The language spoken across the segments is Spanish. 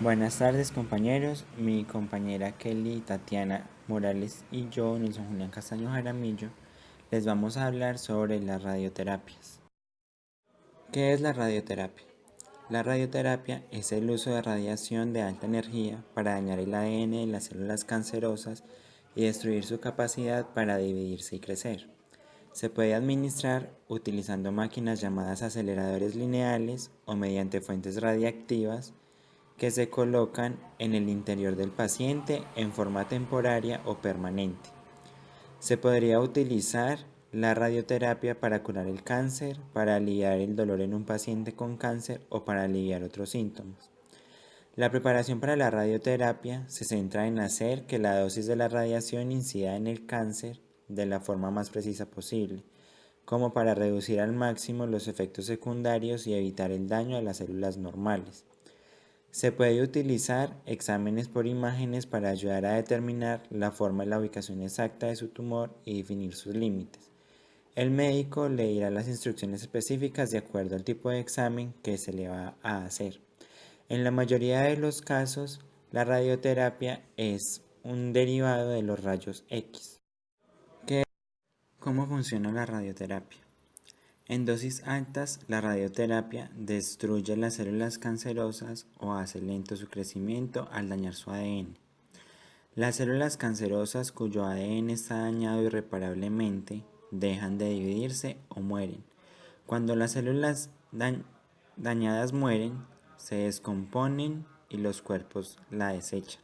Buenas tardes compañeros, mi compañera Kelly Tatiana Morales y yo, Nelson Julián Castaño Jaramillo, les vamos a hablar sobre las radioterapias. ¿Qué es la radioterapia? La radioterapia es el uso de radiación de alta energía para dañar el ADN de las células cancerosas y destruir su capacidad para dividirse y crecer. Se puede administrar utilizando máquinas llamadas aceleradores lineales o mediante fuentes radiactivas que se colocan en el interior del paciente en forma temporaria o permanente. Se podría utilizar la radioterapia para curar el cáncer, para aliviar el dolor en un paciente con cáncer o para aliviar otros síntomas. La preparación para la radioterapia se centra en hacer que la dosis de la radiación incida en el cáncer de la forma más precisa posible, como para reducir al máximo los efectos secundarios y evitar el daño a las células normales. Se puede utilizar exámenes por imágenes para ayudar a determinar la forma y la ubicación exacta de su tumor y definir sus límites. El médico le dirá las instrucciones específicas de acuerdo al tipo de examen que se le va a hacer. En la mayoría de los casos, la radioterapia es un derivado de los rayos X. ¿Cómo funciona la radioterapia? En dosis altas, la radioterapia destruye las células cancerosas o hace lento su crecimiento al dañar su ADN. Las células cancerosas cuyo ADN está dañado irreparablemente dejan de dividirse o mueren. Cuando las células dañadas mueren, se descomponen y los cuerpos la desechan.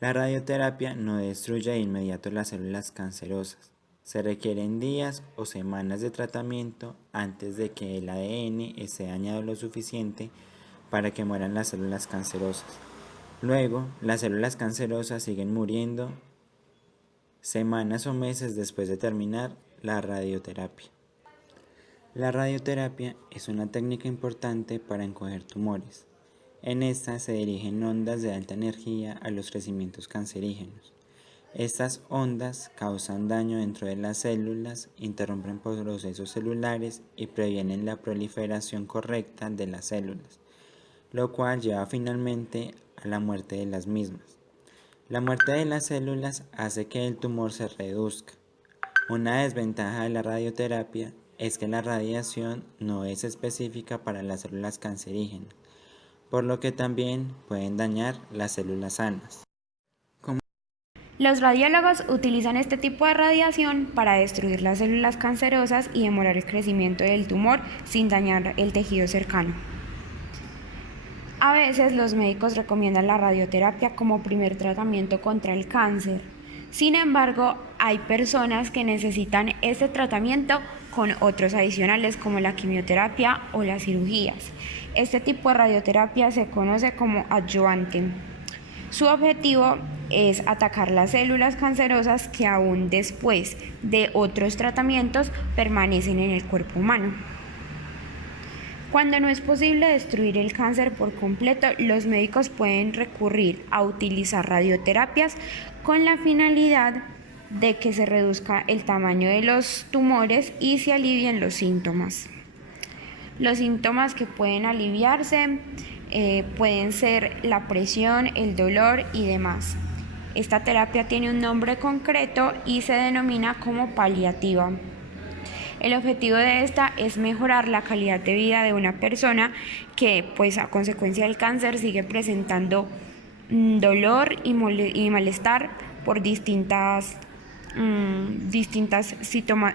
La radioterapia no destruye de inmediato las células cancerosas. Se requieren días o semanas de tratamiento antes de que el ADN esté dañado lo suficiente para que mueran las células cancerosas. Luego, las células cancerosas siguen muriendo semanas o meses después de terminar la radioterapia. La radioterapia es una técnica importante para encoger tumores. En esta se dirigen ondas de alta energía a los crecimientos cancerígenos. Estas ondas causan daño dentro de las células, interrumpen procesos celulares y previenen la proliferación correcta de las células, lo cual lleva finalmente a la muerte de las mismas. La muerte de las células hace que el tumor se reduzca. Una desventaja de la radioterapia es que la radiación no es específica para las células cancerígenas, por lo que también pueden dañar las células sanas. Los radiólogos utilizan este tipo de radiación para destruir las células cancerosas y demorar el crecimiento del tumor sin dañar el tejido cercano. A veces los médicos recomiendan la radioterapia como primer tratamiento contra el cáncer. Sin embargo, hay personas que necesitan este tratamiento con otros adicionales como la quimioterapia o las cirugías. Este tipo de radioterapia se conoce como adyuvante. Su objetivo es atacar las células cancerosas que aún después de otros tratamientos permanecen en el cuerpo humano. Cuando no es posible destruir el cáncer por completo, los médicos pueden recurrir a utilizar radioterapias con la finalidad de que se reduzca el tamaño de los tumores y se alivien los síntomas. Los síntomas que pueden aliviarse pueden ser la presión, el dolor y demás. Esta terapia tiene un nombre concreto y se denomina como paliativa. El objetivo de esta es mejorar la calidad de vida de una persona que, pues, a consecuencia del cáncer sigue presentando dolor y malestar por distintas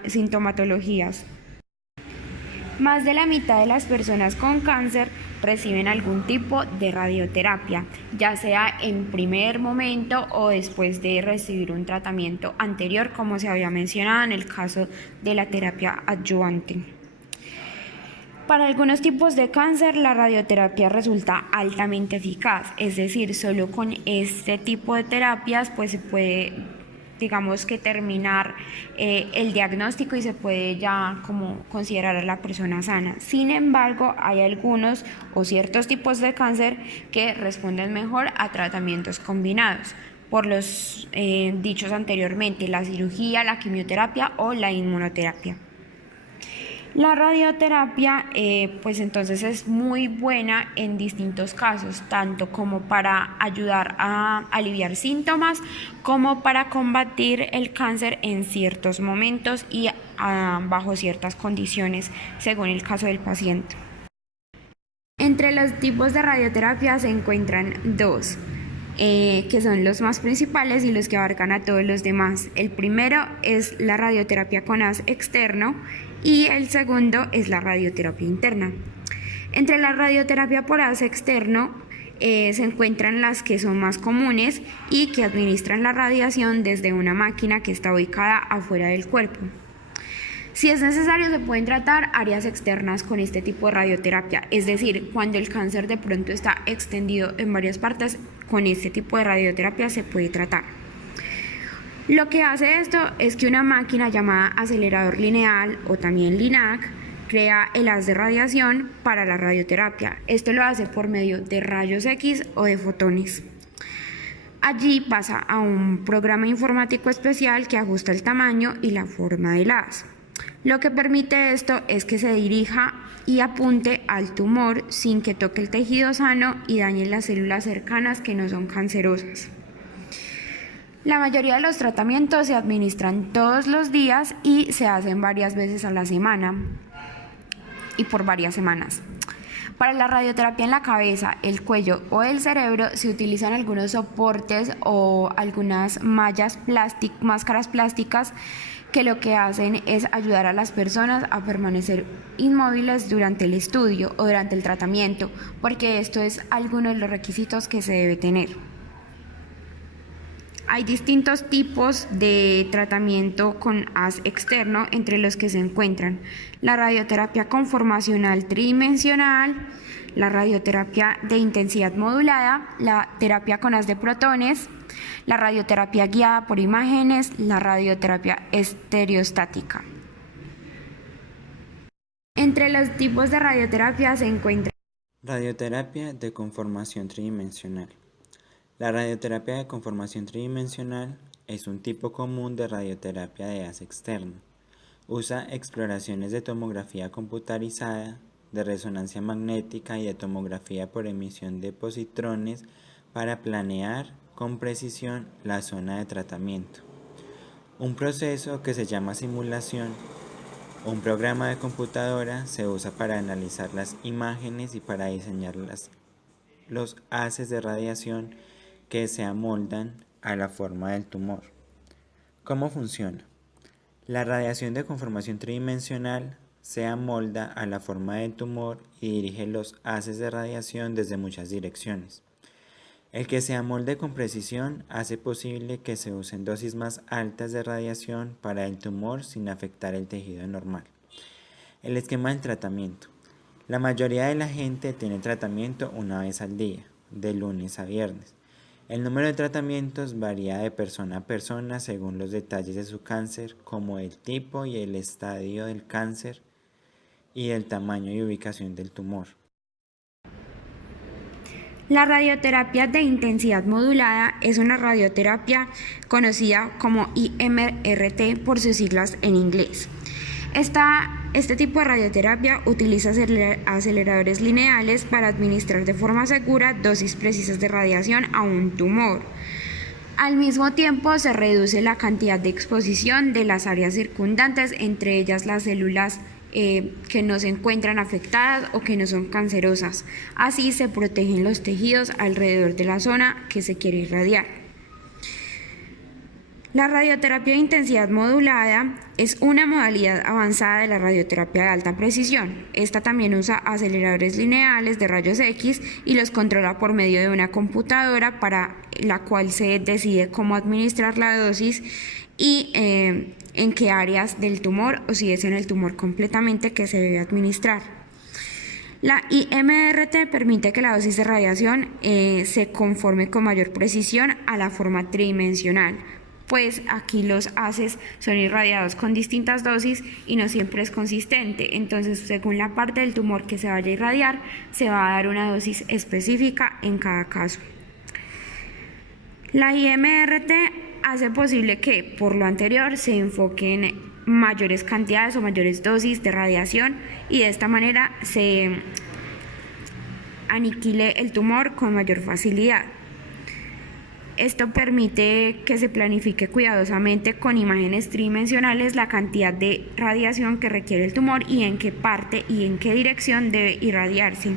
sintomatologías. Más de la mitad de las personas con cáncer reciben algún tipo de radioterapia, ya sea en primer momento o después de recibir un tratamiento anterior, como se había mencionado en el caso de la terapia adyuvante. Para algunos tipos de cáncer, la radioterapia resulta altamente eficaz, es decir, solo con este tipo de terapias pues se puede, digamos que terminar el diagnóstico y se puede ya como considerar a la persona sana. Sin embargo, hay algunos o ciertos tipos de cáncer que responden mejor a tratamientos combinados, por los dichos anteriormente, la cirugía, la quimioterapia o la inmunoterapia. La radioterapia, pues entonces es muy buena en distintos casos, tanto como para ayudar a aliviar síntomas, como para combatir el cáncer en ciertos momentos y bajo ciertas condiciones, según el caso del paciente. Entre los tipos de radioterapia se encuentran dos, que son los más principales y los que abarcan a todos los demás. El primero es la radioterapia con haz externo y el segundo es la radioterapia interna. Entre la radioterapia por haz externo se encuentran las que son más comunes y que administran la radiación desde una máquina que está ubicada afuera del cuerpo. Si es necesario, se pueden tratar áreas externas con este tipo de radioterapia, es decir, cuando el cáncer de pronto está extendido en varias partes, con este tipo de radioterapia se puede tratar. Lo que hace esto es que una máquina llamada acelerador lineal o también LINAC crea el haz de radiación para la radioterapia. Esto lo hace por medio de rayos X o de fotones. Allí pasa a un programa informático especial que ajusta el tamaño y la forma del haz. Lo que permite esto es que se dirija y apunte al tumor sin que toque el tejido sano y dañe las células cercanas que no son cancerosas. La mayoría de los tratamientos se administran todos los días y se hacen varias veces a la semana y por varias semanas. Para la radioterapia en la cabeza, el cuello o el cerebro se utilizan algunos soportes o algunas máscaras plásticas que lo que hacen es ayudar a las personas a permanecer inmóviles durante el estudio o durante el tratamiento, porque esto es alguno de los requisitos que se debe tener. Hay distintos tipos de tratamiento con haz externo, entre los que se encuentran la radioterapia conformacional tridimensional, la radioterapia de intensidad modulada, la terapia con haz de protones, la radioterapia guiada por imágenes, la radioterapia estereostática. Entre los tipos de radioterapia se encuentra radioterapia de conformación tridimensional. La radioterapia de conformación tridimensional es un tipo común de radioterapia de haz externo. Usa exploraciones de tomografía computarizada, de resonancia magnética y de tomografía por emisión de positrones para planear con precisión la zona de tratamiento. Un proceso que se llama simulación. Un programa de computadora se usa para analizar las imágenes y para diseñar los haces de radiación que se amoldan a la forma del tumor. ¿Cómo funciona? La radiación de conformación tridimensional se amolda a la forma del tumor y dirige los haces de radiación desde muchas direcciones. El que se amolde con precisión hace posible que se usen dosis más altas de radiación para el tumor sin afectar el tejido normal. El esquema del tratamiento. La mayoría de la gente tiene tratamiento una vez al día, de lunes a viernes. El número de tratamientos varía de persona a persona según los detalles de su cáncer, como el tipo y el estadio del cáncer y el tamaño y ubicación del tumor. La radioterapia de intensidad modulada es una radioterapia conocida como IMRT por sus siglas en inglés. Este tipo de radioterapia utiliza aceleradores lineales para administrar de forma segura dosis precisas de radiación a un tumor. Al mismo tiempo, se reduce la cantidad de exposición de las áreas circundantes, entre ellas las células que no se encuentran afectadas o que no son cancerosas. Así se protegen los tejidos alrededor de la zona que se quiere irradiar. La radioterapia de intensidad modulada es una modalidad avanzada de la radioterapia de alta precisión. Esta también usa aceleradores lineales de rayos X y los controla por medio de una computadora para la cual se decide cómo administrar la dosis y en qué áreas del tumor o si es en el tumor completamente que se debe administrar. La IMRT permite que la dosis de radiación se conforme con mayor precisión a la forma tridimensional, pues aquí los haces son irradiados con distintas dosis y no siempre es consistente. Entonces, según la parte del tumor que se vaya a irradiar, se va a dar una dosis específica en cada caso. La IMRT hace posible que, por lo anterior, se enfoquen mayores cantidades o mayores dosis de radiación y de esta manera se aniquile el tumor con mayor facilidad. Esto permite que se planifique cuidadosamente con imágenes tridimensionales la cantidad de radiación que requiere el tumor y en qué parte y en qué dirección debe irradiarse.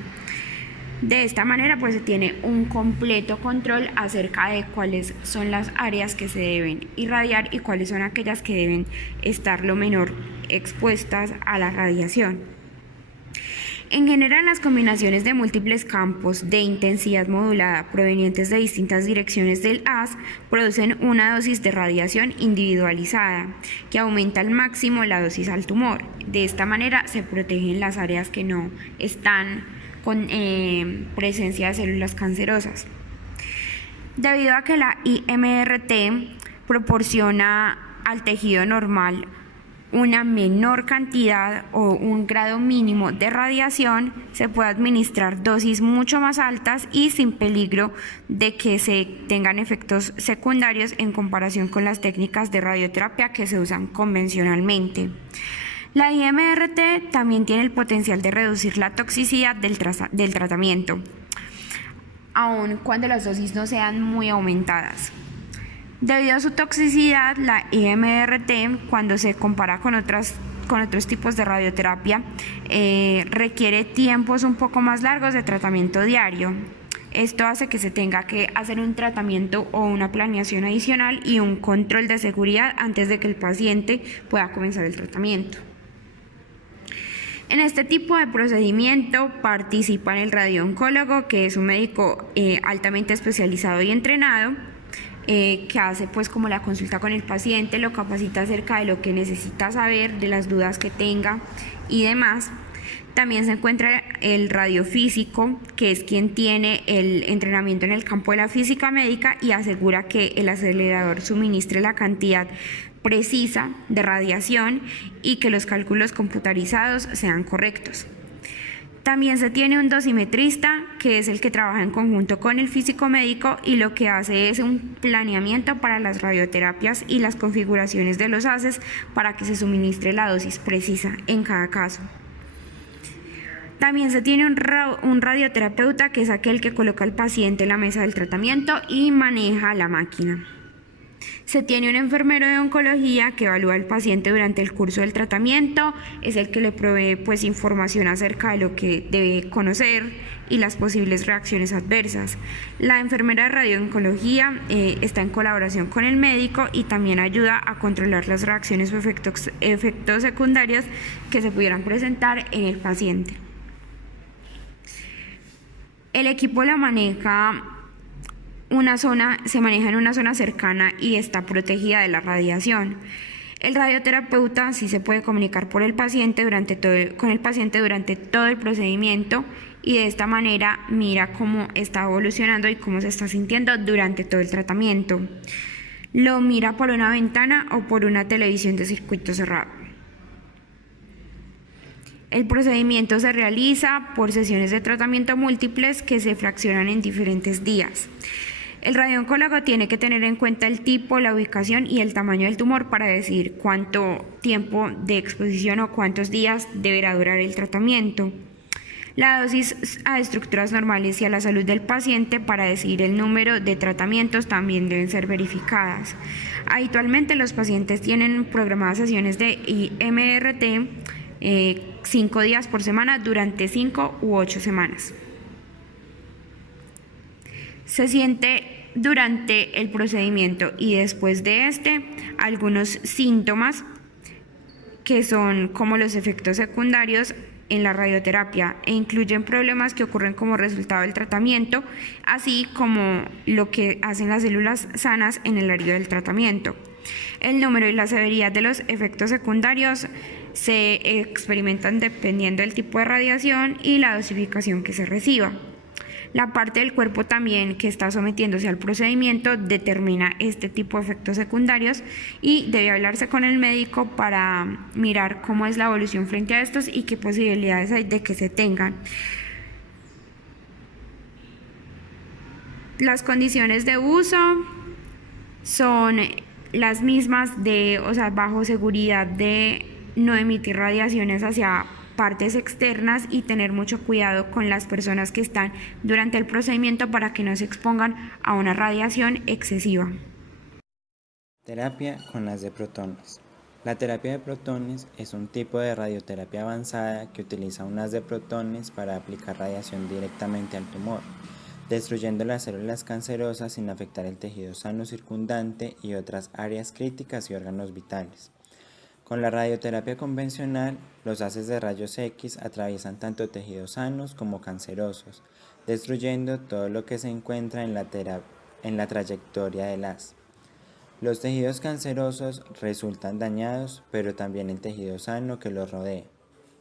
De esta manera pues se tiene un completo control acerca de cuáles son las áreas que se deben irradiar y cuáles son aquellas que deben estar lo menor expuestas a la radiación. En general, las combinaciones de múltiples campos de intensidad modulada provenientes de distintas direcciones del haz producen una dosis de radiación individualizada que aumenta al máximo la dosis al tumor. De esta manera se protegen las áreas que no están con presencia de células cancerosas. Debido a que la IMRT proporciona al tejido normal una menor cantidad o un grado mínimo de radiación, se puede administrar dosis mucho más altas y sin peligro de que se tengan efectos secundarios en comparación con las técnicas de radioterapia que se usan convencionalmente. La IMRT también tiene el potencial de reducir la toxicidad del tratamiento, aun cuando las dosis no sean muy aumentadas. Debido a su toxicidad, la IMRT, cuando se compara con otros tipos de radioterapia, requiere tiempos un poco más largos de tratamiento diario. Esto hace que se tenga que hacer un tratamiento o una planeación adicional y un control de seguridad antes de que el paciente pueda comenzar el tratamiento. En este tipo de procedimiento participa el radiooncólogo, que es un médico altamente especializado y entrenado, que hace pues como la consulta con el paciente, lo capacita acerca de lo que necesita saber, de las dudas que tenga y demás. También se encuentra el radiofísico, que es quien tiene el entrenamiento en el campo de la física médica y asegura que el acelerador suministre la cantidad precisa de radiación y que los cálculos computarizados sean correctos. También se tiene un dosimetrista, que es el que trabaja en conjunto con el físico médico y lo que hace es un planeamiento para las radioterapias y las configuraciones de los haces para que se suministre la dosis precisa en cada caso. También se tiene un radioterapeuta, que es aquel que coloca al paciente en la mesa del tratamiento y maneja la máquina. Se tiene un enfermero de oncología que evalúa al paciente durante el curso del tratamiento, es el que le provee pues información acerca de lo que debe conocer y las posibles reacciones adversas. La enfermera de radiooncología está en colaboración con el médico y también ayuda a controlar las reacciones o efectos secundarios que se pudieran presentar en el paciente. El equipo se maneja en una zona cercana y está protegida de la radiación. El radioterapeuta sí se puede comunicar con el paciente durante todo el procedimiento y de esta manera mira cómo está evolucionando y cómo se está sintiendo durante todo el tratamiento. Lo mira por una ventana o por una televisión de circuito cerrado. El procedimiento se realiza por sesiones de tratamiento múltiples que se fraccionan en diferentes días. El radiooncólogo tiene que tener en cuenta el tipo, la ubicación y el tamaño del tumor para decidir cuánto tiempo de exposición o cuántos días deberá durar el tratamiento. La dosis a estructuras normales y a la salud del paciente para decidir el número de tratamientos también deben ser verificadas. Habitualmente los pacientes tienen programadas sesiones de IMRT 5 días por semana durante 5 u 8 semanas. Se siente durante el procedimiento y después de algunos síntomas que son como los efectos secundarios en la radioterapia e incluyen problemas que ocurren como resultado del tratamiento, así como lo que hacen las células sanas en el área del tratamiento. El número y la severidad de los efectos secundarios se experimentan dependiendo del tipo de radiación y la dosificación que se reciba. La parte del cuerpo también que está sometiéndose al procedimiento determina este tipo de efectos secundarios y debe hablarse con el médico para mirar cómo es la evolución frente a estos y qué posibilidades hay de que se tengan. Las condiciones de uso son las mismas bajo seguridad de no emitir radiaciones hacia partes externas y tener mucho cuidado con las personas que están durante el procedimiento para que no se expongan a una radiación excesiva. Terapia con haz de protones. La terapia de protones es un tipo de radioterapia avanzada que utiliza un haz de protones para aplicar radiación directamente al tumor, destruyendo las células cancerosas sin afectar el tejido sano circundante y otras áreas críticas y órganos vitales. Con la radioterapia convencional, los haces de rayos X atraviesan tanto tejidos sanos como cancerosos, destruyendo todo lo que se encuentra en la trayectoria del haz. Los tejidos cancerosos resultan dañados, pero también el tejido sano que los rodea.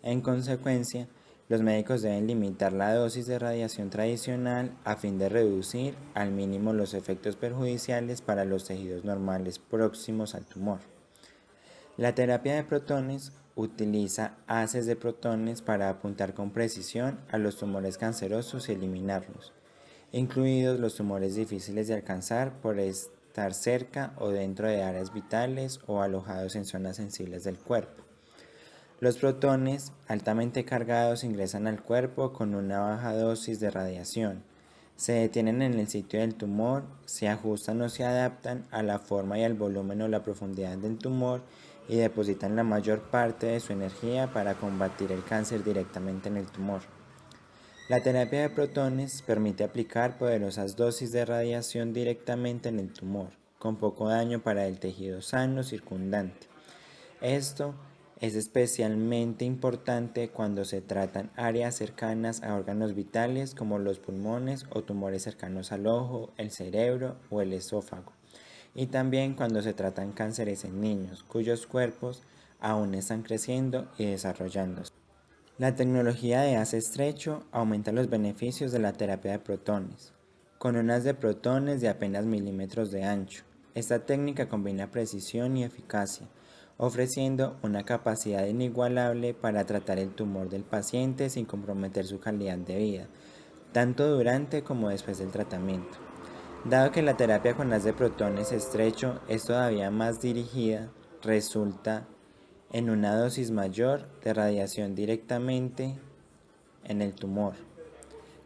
En consecuencia, los médicos deben limitar la dosis de radiación tradicional a fin de reducir al mínimo los efectos perjudiciales para los tejidos normales próximos al tumor. La terapia de protones utiliza haces de protones para apuntar con precisión a los tumores cancerosos y eliminarlos, incluidos los tumores difíciles de alcanzar por estar cerca o dentro de áreas vitales o alojados en zonas sensibles del cuerpo. Los protones altamente cargados ingresan al cuerpo con una baja dosis de radiación, se detienen en el sitio del tumor, se ajustan o se adaptan a la forma y al volumen o la profundidad del tumor y depositan la mayor parte de su energía para combatir el cáncer directamente en el tumor. La terapia de protones permite aplicar poderosas dosis de radiación directamente en el tumor, con poco daño para el tejido sano circundante. Esto es especialmente importante cuando se tratan áreas cercanas a órganos vitales como los pulmones o tumores cercanos al ojo, el cerebro o el esófago, y también cuando se tratan cánceres en niños cuyos cuerpos aún están creciendo y desarrollándose. La tecnología de haz estrecho aumenta los beneficios de la terapia de protones, con un haz de protones de apenas milímetros de ancho. Esta técnica combina precisión y eficacia, ofreciendo una capacidad inigualable para tratar el tumor del paciente sin comprometer su calidad de vida, tanto durante como después del tratamiento. Dado que la terapia con haz de protones estrecho es todavía más dirigida, resulta en una dosis mayor de radiación directamente en el tumor,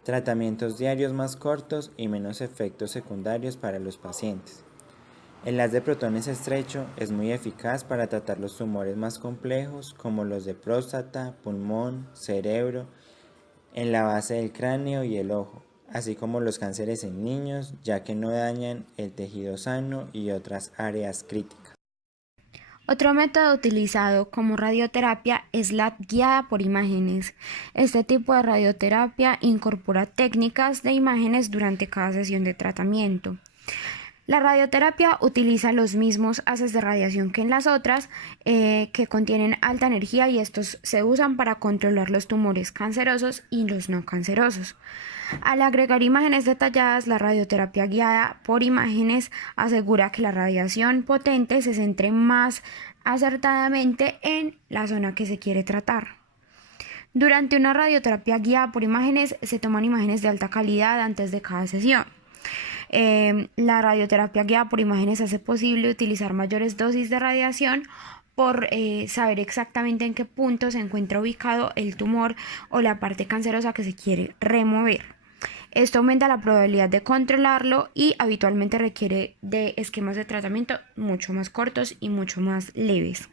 tratamientos diarios más cortos y menos efectos secundarios para los pacientes. El haz de protones estrecho es muy eficaz para tratar los tumores más complejos como los de próstata, pulmón, cerebro, en la base del cráneo y el ojo, así como los cánceres en niños, ya que no dañan el tejido sano y otras áreas críticas. Otro método utilizado como radioterapia es la guiada por imágenes. Este tipo de radioterapia incorpora técnicas de imágenes durante cada sesión de tratamiento. La radioterapia utiliza los mismos haces de radiación que en las otras, que contienen alta energía, y estos se usan para controlar los tumores cancerosos y los no cancerosos. Al agregar imágenes detalladas, la radioterapia guiada por imágenes asegura que la radiación potente se centre más acertadamente en la zona que se quiere tratar. Durante una radioterapia guiada por imágenes se toman imágenes de alta calidad antes de cada sesión. La radioterapia guiada por imágenes hace posible utilizar mayores dosis de radiación por saber exactamente en qué punto se encuentra ubicado el tumor o la parte cancerosa que se quiere remover. Esto aumenta la probabilidad de controlarlo y habitualmente requiere de esquemas de tratamiento mucho más cortos y mucho más leves.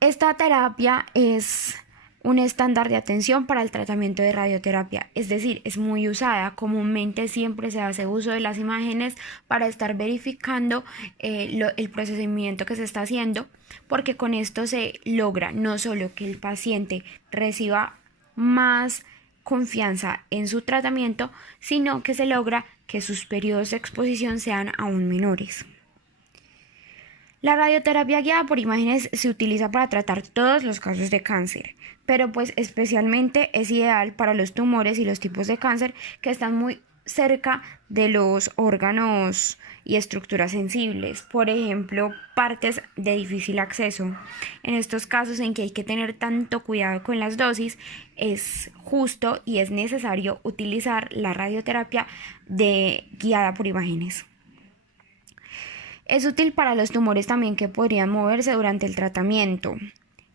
Esta terapia es un estándar de atención para el tratamiento de radioterapia, es decir, es muy usada. Comúnmente siempre se hace uso de las imágenes para estar verificando el procedimiento que se está haciendo, porque con esto se logra no solo que el paciente reciba más confianza en su tratamiento, sino que se logra que sus periodos de exposición sean aún menores. La radioterapia guiada por imágenes se utiliza para tratar todos los casos de cáncer, pero pues especialmente es ideal para los tumores y los tipos de cáncer que están muy cerca de los órganos y estructuras sensibles, por ejemplo, partes de difícil acceso. En estos casos en que hay que tener tanto cuidado con las dosis, es justo y es necesario utilizar la radioterapia guiada por imágenes. Es útil para los tumores también que podrían moverse durante el tratamiento.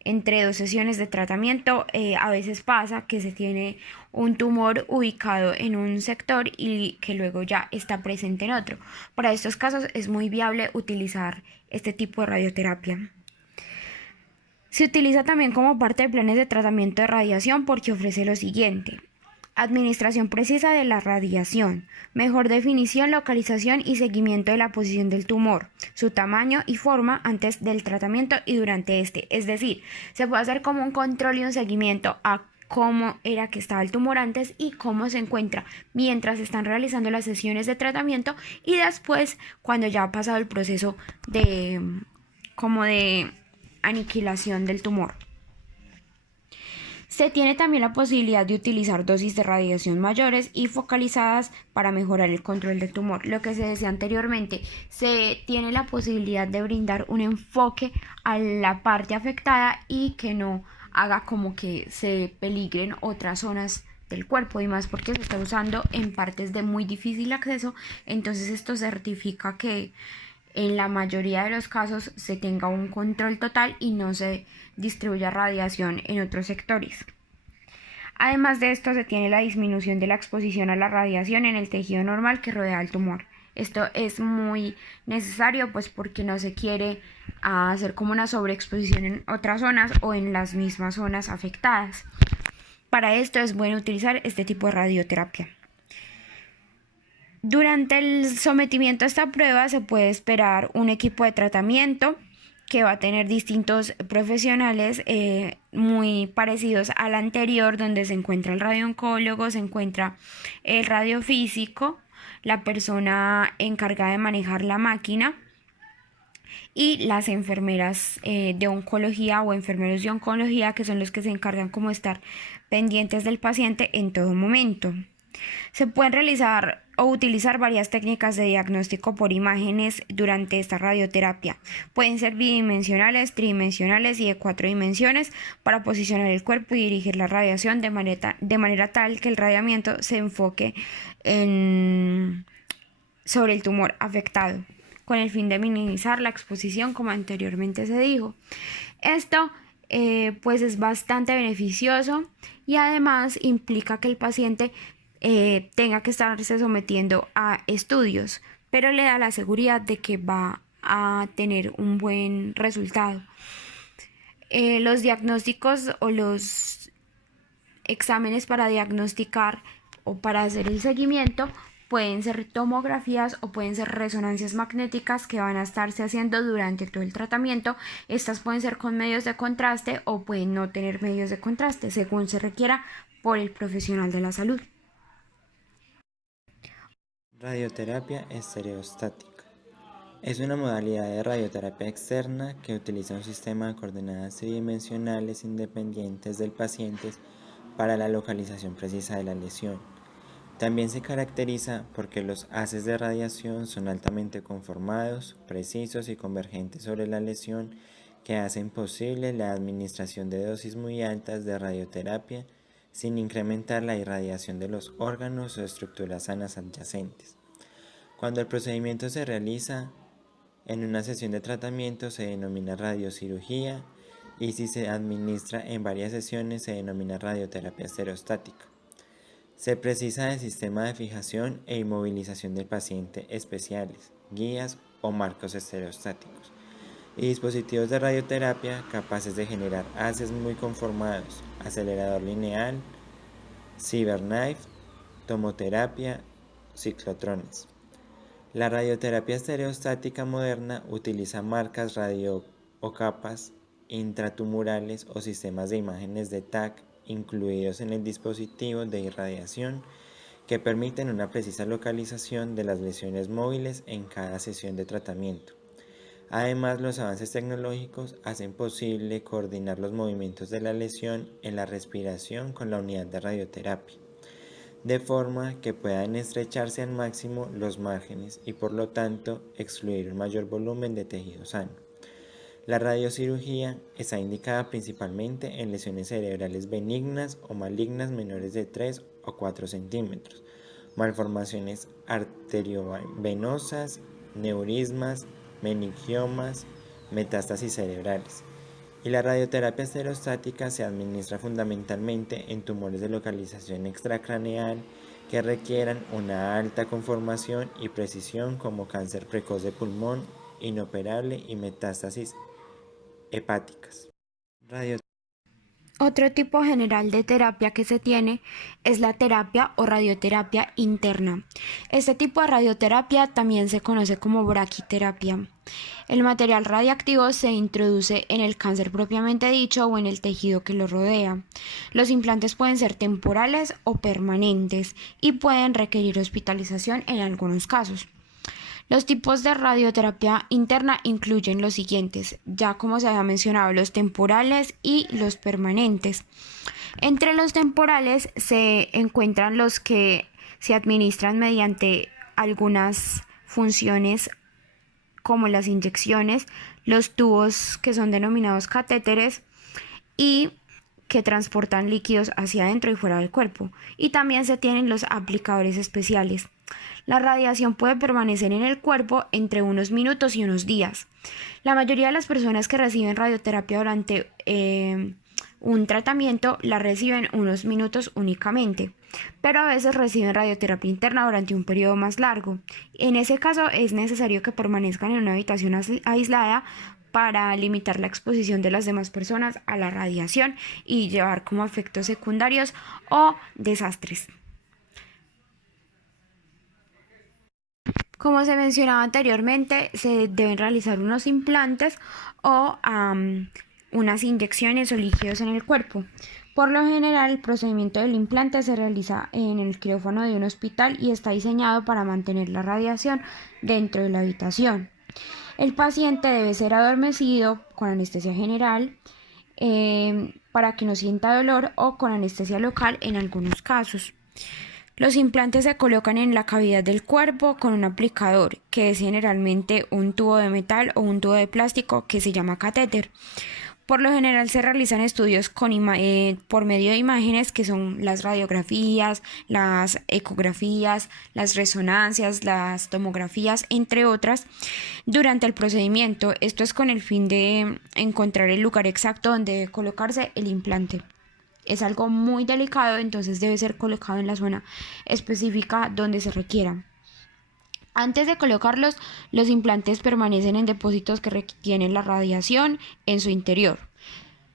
Entre 2 sesiones de tratamiento, a veces pasa que se tiene un tumor ubicado en un sector y que luego ya está presente en otro. Para estos casos es muy viable utilizar este tipo de radioterapia. Se utiliza también como parte de planes de tratamiento de radiación porque ofrece lo siguiente: administración precisa de la radiación, mejor definición, localización y seguimiento de la posición del tumor, su tamaño y forma antes del tratamiento y durante este. Es decir, se puede hacer como un control y un seguimiento a cómo era que estaba el tumor antes y cómo se encuentra mientras están realizando las sesiones de tratamiento y después cuando ya ha pasado el proceso de aniquilación del tumor. Se tiene también la posibilidad de utilizar dosis de radiación mayores y focalizadas para mejorar el control del tumor. Lo que se decía anteriormente, se tiene la posibilidad de brindar un enfoque a la parte afectada y que no haga como que se peligren otras zonas del cuerpo, y más porque se está usando en partes de muy difícil acceso. Entonces esto certifica que en la mayoría de los casos se tenga un control total y no se distribuya radiación en otros sectores. Además de esto, se tiene la disminución de la exposición a la radiación en el tejido normal que rodea el tumor. Esto es muy necesario pues porque no se quiere hacer como una sobreexposición en otras zonas o en las mismas zonas afectadas. Para esto es bueno utilizar este tipo de radioterapia. Durante el sometimiento a esta prueba se puede esperar un equipo de tratamiento que va a tener distintos profesionales muy parecidos al anterior, donde se encuentra el radiooncólogo, se encuentra el radiofísico, la persona encargada de manejar la máquina y las enfermeras de oncología o enfermeros de oncología, que son los que se encargan como de estar pendientes del paciente en todo momento. Se pueden realizar o utilizar varias técnicas de diagnóstico por imágenes durante esta radioterapia. Pueden ser bidimensionales, tridimensionales y de 4 dimensiones para posicionar el cuerpo y dirigir la radiación de manera tal que el radiamiento se enfoque sobre el tumor afectado, con el fin de minimizar la exposición, como anteriormente se dijo. Esto pues es bastante beneficioso y además implica que el paciente tenga que estarse sometiendo a estudios, pero le da la seguridad de que va a tener un buen resultado. Los diagnósticos o los exámenes para diagnosticar o para hacer el seguimiento pueden ser tomografías o pueden ser resonancias magnéticas que van a estarse haciendo durante todo el tratamiento. Estas pueden ser con medios de contraste o pueden no tener medios de contraste, según se requiera por el profesional de la salud. Radioterapia estereostática. Es una modalidad de radioterapia externa que utiliza un sistema de coordenadas tridimensionales independientes del paciente para la localización precisa de la lesión. También se caracteriza porque los haces de radiación son altamente conformados, precisos y convergentes sobre la lesión, que hacen posible la administración de dosis muy altas de radioterapia sin incrementar la irradiación de los órganos o estructuras sanas adyacentes. Cuando el procedimiento se realiza en una sesión de tratamiento se denomina radiocirugía, y si se administra en varias sesiones se denomina radioterapia estereostática. Se precisa de sistema de fijación e inmovilización del paciente especiales, guías o marcos estereostáticos, y dispositivos de radioterapia capaces de generar haces muy conformados, acelerador lineal, CyberKnife, tomoterapia, ciclotrones. La radioterapia estereostática moderna utiliza marcas radio o capas intratumorales o sistemas de imágenes de TAC incluidos en el dispositivo de irradiación que permiten una precisa localización de las lesiones móviles en cada sesión de tratamiento. Además, los avances tecnológicos hacen posible coordinar los movimientos de la lesión en la respiración con la unidad de radioterapia, de forma que puedan estrecharse al máximo los márgenes y por lo tanto excluir un mayor volumen de tejido sano. La radiocirugía está indicada principalmente en lesiones cerebrales benignas o malignas menores de 3 o 4 centímetros, malformaciones arteriovenosas, neurismas, meningiomas, metástasis cerebrales. Y la radioterapia esterostática se administra fundamentalmente en tumores de localización extracraneal que requieran una alta conformación y precisión como cáncer precoz de pulmón, inoperable y metástasis hepáticas. Otro tipo general de terapia que se tiene es la terapia o radioterapia interna. Este tipo de radioterapia también se conoce como braquiterapia. El material radiactivo se introduce en el cáncer propiamente dicho o en el tejido que lo rodea. Los implantes pueden ser temporales o permanentes y pueden requerir hospitalización en algunos casos. Los tipos de radioterapia interna incluyen los siguientes, ya como se había mencionado, los temporales y los permanentes. Entre los temporales se encuentran los que se administran mediante algunas funciones como las inyecciones, los tubos que son denominados catéteres y que transportan líquidos hacia adentro y fuera del cuerpo. Y también se tienen los aplicadores especiales. La radiación puede permanecer en el cuerpo entre unos minutos y unos días. La mayoría de las personas que reciben radioterapia durante un tratamiento la reciben unos minutos únicamente, pero a veces reciben radioterapia interna durante un periodo más largo. En ese caso es necesario que permanezcan en una habitación aislada para limitar la exposición de las demás personas a la radiación y llevar como efectos secundarios o desastres. Como se mencionaba anteriormente, se deben realizar unos implantes o unas inyecciones o líquidos en el cuerpo. Por lo general, el procedimiento del implante se realiza en el quirófano de un hospital y está diseñado para mantener la radiación dentro de la habitación. El paciente debe ser adormecido con anestesia general para que no sienta dolor o con anestesia local en algunos casos. Los implantes se colocan en la cavidad del cuerpo con un aplicador, que es generalmente un tubo de metal o un tubo de plástico que se llama catéter. Por lo general se realizan estudios por medio de imágenes que son las radiografías, las ecografías, las resonancias, las tomografías, entre otras, durante el procedimiento. Esto es con el fin de encontrar el lugar exacto donde debe colocarse el implante. Es algo muy delicado, entonces debe ser colocado en la zona específica donde se requiera. Antes de colocarlos, los implantes permanecen en depósitos que retienen la radiación en su interior.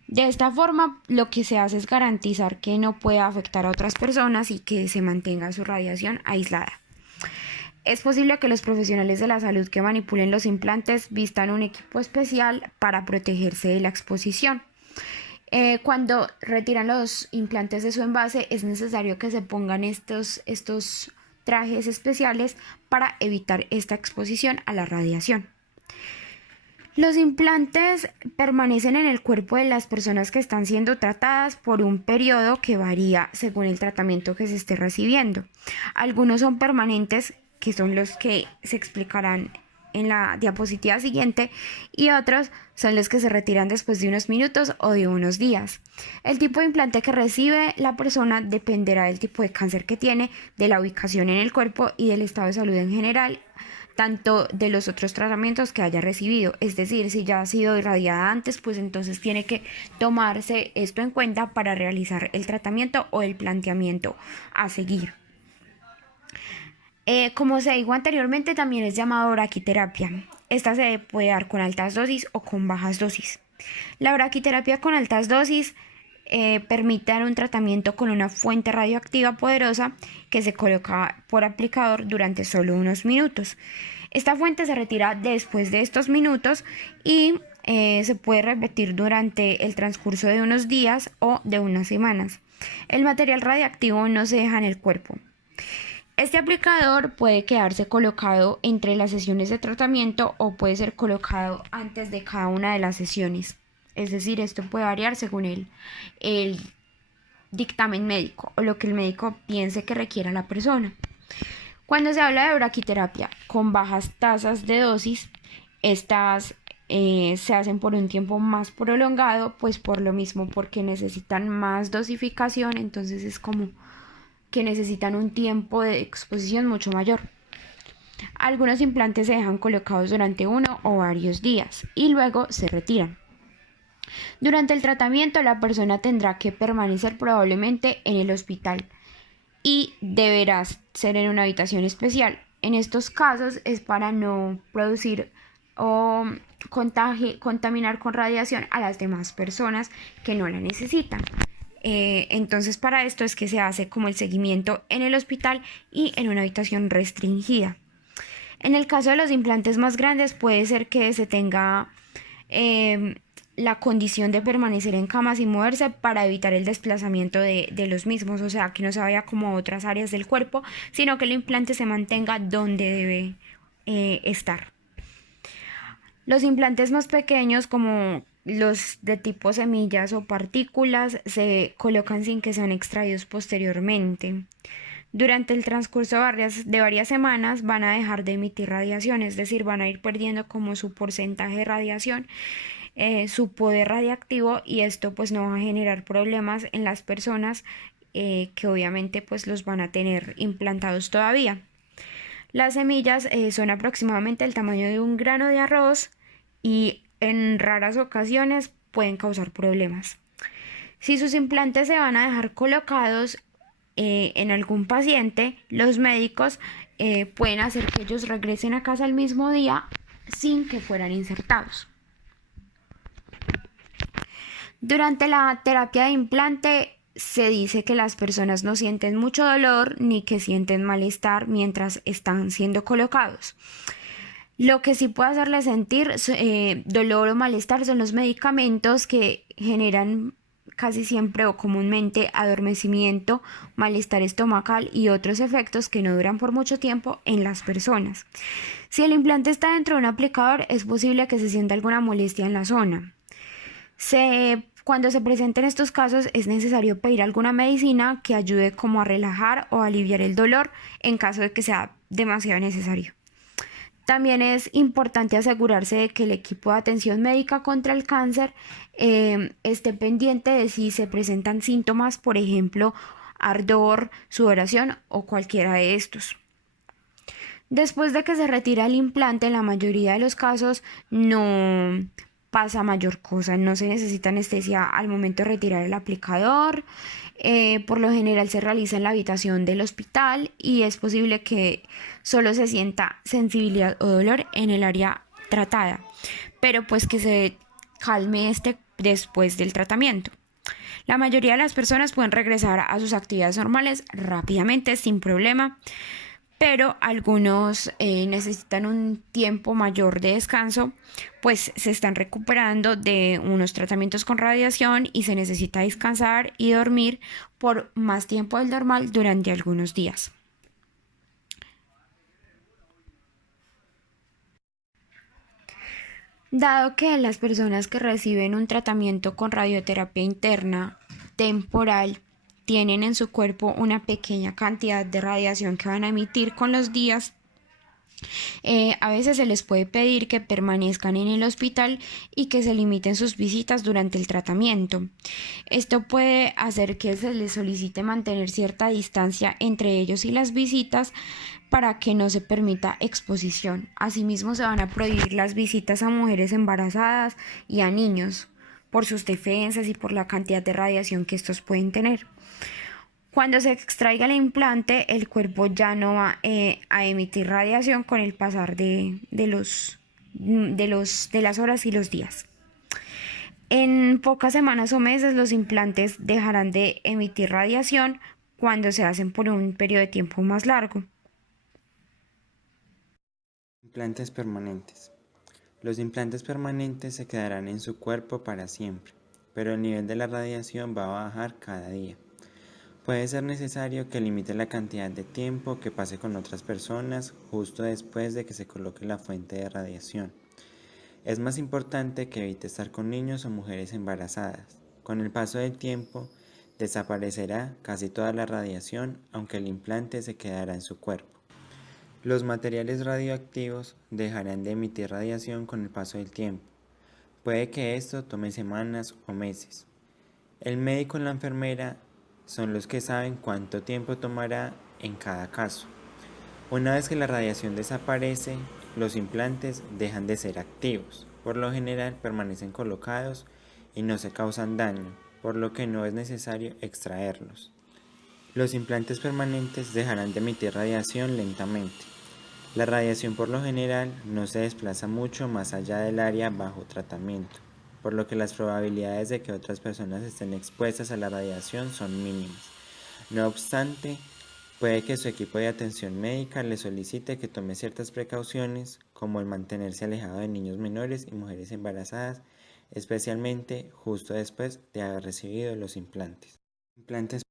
De esta forma, lo que se hace es garantizar que no pueda afectar a otras personas y que se mantenga su radiación aislada. Es posible que los profesionales de la salud que manipulen los implantes vistan un equipo especial para protegerse de la exposición. Cuando retiran los implantes de su envase, es necesario que se pongan estos trajes especiales para evitar esta exposición a la radiación. Los implantes permanecen en el cuerpo de las personas que están siendo tratadas por un periodo que varía según el tratamiento que se esté recibiendo. Algunos son permanentes, que son los que se explicarán en la diapositiva siguiente, y otros son los que se retiran después de unos minutos o de unos días. El tipo de implante que recibe la persona dependerá del tipo de cáncer que tiene, de la ubicación en el cuerpo y del estado de salud en general, tanto de los otros tratamientos que haya recibido. Es decir, si ya ha sido irradiada antes, pues entonces tiene que tomarse esto en cuenta para realizar el tratamiento o el planteamiento a seguir. Como se dijo anteriormente, también es llamado braquiterapia. Esta se puede dar con altas dosis o con bajas dosis. La braquiterapia con altas dosis permite dar un tratamiento con una fuente radioactiva poderosa que se coloca por aplicador durante solo unos minutos. Esta fuente se retira después de estos minutos y se puede repetir durante el transcurso de unos días o de unas semanas. El material radiactivo no se deja en el cuerpo. Este aplicador puede quedarse colocado entre las sesiones de tratamiento o puede ser colocado antes de cada una de las sesiones. Es decir, esto puede variar según el dictamen médico o lo que el médico piense que requiera la persona. Cuando se habla de braquiterapia con bajas tasas de dosis, estas se hacen por un tiempo más prolongado, pues por lo mismo, porque necesitan más dosificación, entonces es como que necesitan un tiempo de exposición mucho mayor. Algunos implantes se dejan colocados durante uno o varios días y luego se retiran. Durante el tratamiento, la persona tendrá que permanecer probablemente en el hospital y deberá ser en una habitación especial. En estos casos es para no producir o contaminar con radiación a las demás personas que no la necesitan. Entonces para esto es que se hace como el seguimiento en el hospital y en una habitación restringida. En el caso de los implantes más grandes puede ser que se tenga la condición de permanecer en cama sin moverse para evitar el desplazamiento de los mismos, o sea, que no se vaya como a otras áreas del cuerpo, sino que el implante se mantenga donde debe estar. Los implantes más pequeños, como los de tipo semillas o partículas, se colocan sin que sean extraídos posteriormente. Durante el transcurso de varias semanas van a dejar de emitir radiación, es decir, van a ir perdiendo como su porcentaje de radiación, su poder radiactivo, y esto pues no va a generar problemas en las personas que obviamente pues los van a tener implantados todavía. Las semillas son aproximadamente el tamaño de un grano de arroz y en raras ocasiones pueden causar problemas. Si sus implantes se van a dejar colocados en algún paciente, los médicos pueden hacer que ellos regresen a casa el mismo día sin que fueran insertados. Durante la terapia de implante se dice que las personas no sienten mucho dolor ni que sienten malestar mientras están siendo colocados. Lo que sí puede hacerle sentir dolor o malestar son los medicamentos que generan casi siempre o comúnmente adormecimiento, malestar estomacal y otros efectos que no duran por mucho tiempo en las personas. Si el implante está dentro de un aplicador, es posible que se sienta alguna molestia en la zona. Cuando se presenten estos casos, es necesario pedir alguna medicina que ayude como a relajar o aliviar el dolor en caso de que sea demasiado necesario. También es importante asegurarse de que el equipo de atención médica contra el cáncer esté pendiente de si se presentan síntomas, por ejemplo, ardor, sudoración o cualquiera de estos. Después de que se retira el implante, en la mayoría de los casos no pasa mayor cosa, no se necesita anestesia al momento de retirar el aplicador. Por lo general se realiza en la habitación del hospital y es posible que solo se sienta sensibilidad o dolor en el área tratada, pero pues que se calme después del tratamiento. La mayoría de las personas pueden regresar a sus actividades normales rápidamente sin problema, pero algunos necesitan un tiempo mayor de descanso, pues se están recuperando de unos tratamientos con radiación y se necesita descansar y dormir por más tiempo del normal durante algunos días. Dado que las personas que reciben un tratamiento con radioterapia interna temporal tienen en su cuerpo una pequeña cantidad de radiación que van a emitir con los días, a veces se les puede pedir que permanezcan en el hospital y que se limiten sus visitas durante el tratamiento. Esto puede hacer que se les solicite mantener cierta distancia entre ellos y las visitas para que no se permita exposición. Asimismo, se van a prohibir las visitas a mujeres embarazadas y a niños por sus defensas y por la cantidad de radiación que estos pueden tener. Cuando se extraiga el implante, el cuerpo ya no va a emitir radiación con el pasar de las horas y los días. En pocas semanas o meses, los implantes dejarán de emitir radiación cuando se hacen por un periodo de tiempo más largo. Implantes permanentes. Los implantes permanentes se quedarán en su cuerpo para siempre, pero el nivel de la radiación va a bajar cada día. Puede ser necesario que limite la cantidad de tiempo que pase con otras personas justo después de que se coloque la fuente de radiación. Es más importante que evite estar con niños o mujeres embarazadas. Con el paso del tiempo, desaparecerá casi toda la radiación, aunque el implante se quedará en su cuerpo. Los materiales radioactivos dejarán de emitir radiación con el paso del tiempo. Puede que esto tome semanas o meses. El médico y la enfermera son los que saben cuánto tiempo tomará en cada caso. Una vez que la radiación desaparece, los implantes dejan de ser activos. Por lo general permanecen colocados y no se causan daño, por lo que no es necesario extraerlos. Los implantes permanentes dejarán de emitir radiación lentamente. La radiación por lo general no se desplaza mucho más allá del área bajo tratamiento, por lo que las probabilidades de que otras personas estén expuestas a la radiación son mínimas. No obstante, puede que su equipo de atención médica le solicite que tome ciertas precauciones, como el mantenerse alejado de niños menores y mujeres embarazadas, especialmente justo después de haber recibido los implantes. Implantes